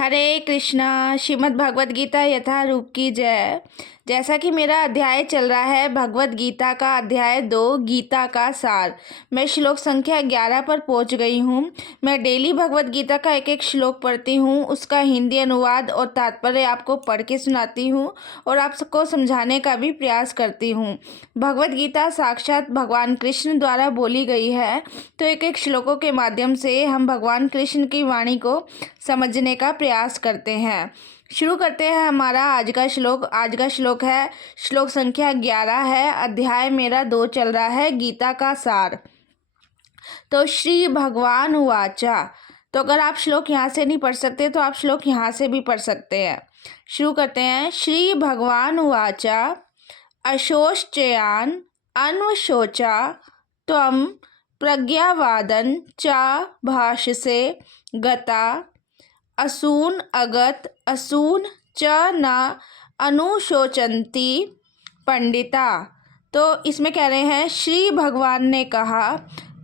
हरे कृष्णा। श्रीमद् भगवद गीता यथारूप की जय। जैसा कि मेरा अध्याय चल रहा है भगवद गीता का अध्याय 2 गीता का सार। मैं श्लोक संख्या 11 पर पहुंच गई हूं। मैं डेली भगवद गीता का एक एक श्लोक पढ़ती हूं, उसका हिंदी अनुवाद और तात्पर्य आपको पढ़ के सुनाती हूं और आप सबको समझाने का भी प्रयास करती हूं। भगवद गीता साक्षात भगवान कृष्ण द्वारा बोली गई है, तो एक एक श्लोकों के माध्यम से हम भगवान कृष्ण की वाणी को समझने का प्रयास करते हैं। शुरू करते हैं हमारा आज का श्लोक। आज का श्लोक है श्लोक संख्या 11 है। अध्याय मेरा 2 चल रहा है, गीता का सार। तो श्री भगवान उवाचा। तो अगर आप श्लोक यहाँ से नहीं पढ़ सकते तो आप श्लोक यहाँ से भी पढ़ सकते हैं। शुरू करते हैं। श्री भगवान उवाचा अशोश्चयान अन्वशोचा त्वं प्रज्ञावादं च भाषसे गता असून अगत असून च न अनुशोचन्ति पंडिता। तो इसमें कह रहे हैं श्री भगवान ने कहा,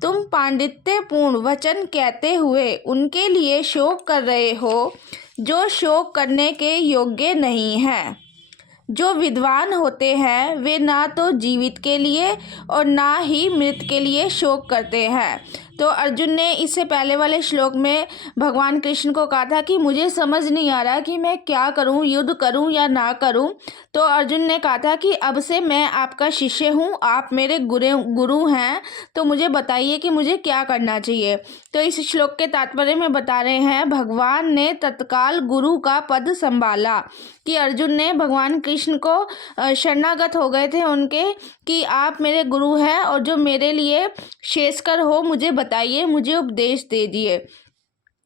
तुम पांडित्यपूर्ण वचन कहते हुए उनके लिए शोक कर रहे हो जो शोक करने के योग्य नहीं हैं। जो विद्वान होते हैं वे ना तो जीवित के लिए और ना ही मृत के लिए शोक करते हैं। तो अर्जुन ने इससे पहले वाले श्लोक में भगवान कृष्ण को कहा था कि मुझे समझ नहीं आ रहा कि मैं क्या करूं, युद्ध करूं या ना करूं। तो अर्जुन ने कहा था कि अब से मैं आपका शिष्य हूं, आप मेरे गुरु हैं, तो मुझे बताइए कि मुझे क्या करना चाहिए। तो इस श्लोक के तात्पर्य में बता रहे हैं भगवान ने तत्काल गुरु का पद संभाला कि अर्जुन ने भगवान कृष्ण को शरणागत हो गए थे उनके कि आप मेरे गुरु हैं और जो मेरे लिए शेषकर हो मुझे बताइए, मुझे उपदेश दे दिए।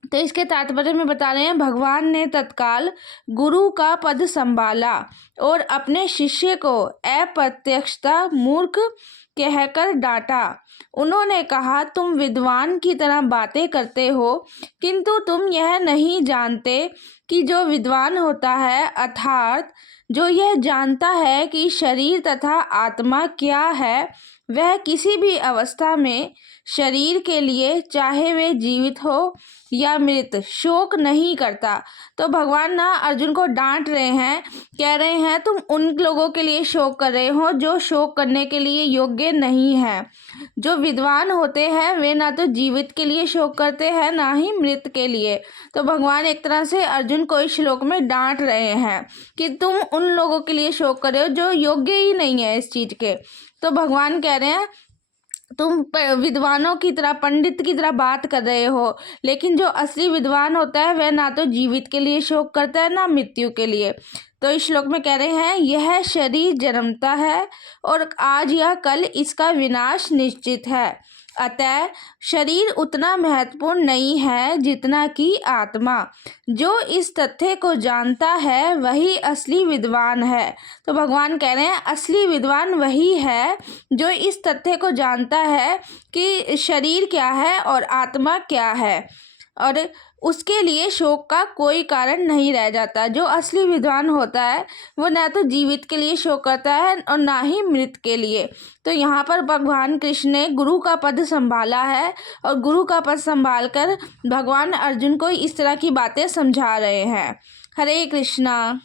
तो इसके तात्पर्य में बता रहे हैं भगवान ने तत्काल गुरु का पद संभाला और अपने शिष्य को अप्रत्यक्षता मूर्ख कहकर डांटा। उन्होंने कहा, तुम विद्वान की तरह बातें करते हो किंतु तुम यह नहीं जानते कि जो विद्वान होता है अर्थात जो यह जानता है कि शरीर तथा आत्मा क्या है, वह किसी भी अवस्था में शरीर के लिए चाहे वे जीवित हो या मृत शोक नहीं करता। तो भगवान ना अर्जुन को डांट रहे हैं, कह रहे हैं तुम उन लोगों के लिए शोक कर रहे हो जो शोक करने के लिए योग्य नहीं है। जो विद्वान होते हैं वे ना तो जीवित के लिए शोक करते हैं ना ही मृत के लिए। तो भगवान एक तरह से अर्जुन को इस श्लोक में डांट रहे हैं कि तुम उन लोगों के लिए शोक कर रहे हो जो योग्य ही नहीं है इस चीज़ के। तो भगवान कह रहे हैं तुम विद्वानों की तरह, पंडित की तरह बात कर रहे हो, लेकिन जो असली विद्वान होता है वह ना तो जीवित के लिए शोक करता है ना मृत्यु के लिए। तो इस श्लोक में कह रहे हैं यह शरीर जन्मता है और आज या कल इसका विनाश निश्चित है। अतः शरीर उतना महत्वपूर्ण नहीं है जितना कि आत्मा। जो इस तथ्य को जानता है वही असली विद्वान है। तो भगवान कह रहे हैं असली विद्वान वही है जो इस तथ्य को जानता है कि शरीर क्या है और आत्मा क्या है और उसके लिए शोक का कोई कारण नहीं रह जाता। जो असली विद्वान होता है वो ना तो जीवित के लिए शोक करता है और ना ही मृत के लिए। तो यहाँ पर भगवान कृष्ण ने गुरु का पद संभाला है और गुरु का पद संभाल कर भगवान अर्जुन को इस तरह की बातें समझा रहे हैं। हरे कृष्णा।